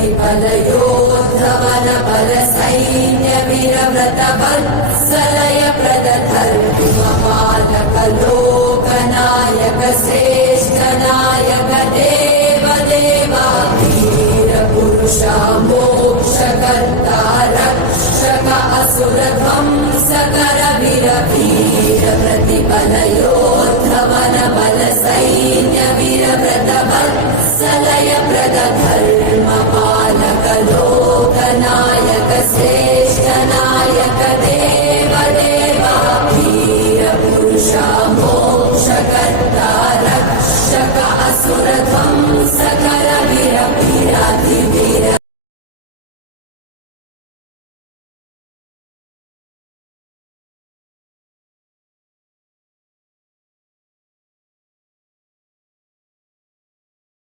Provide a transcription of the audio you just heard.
प्रतिफलयोद्धवन बल सैन्य वीरव्रत वत्सलय प्रदधर्मपालक लोकनायक श्रेष्ठ नायक देव देवा वीर पुरुषा मोक्षकर्ता रक्षक असुर ध्वंसकर वीर वीर प्रतिफलयोद्धवन बल सैन्य वीरव्रत वत्सलय प्रदधर्मपालक लोकनायक श्रेष्ठ नायक देव देवा वीर पुरुषा मोक्षकर्ता रक्षक असुर ध्वंसकर वीर वीराधिवीर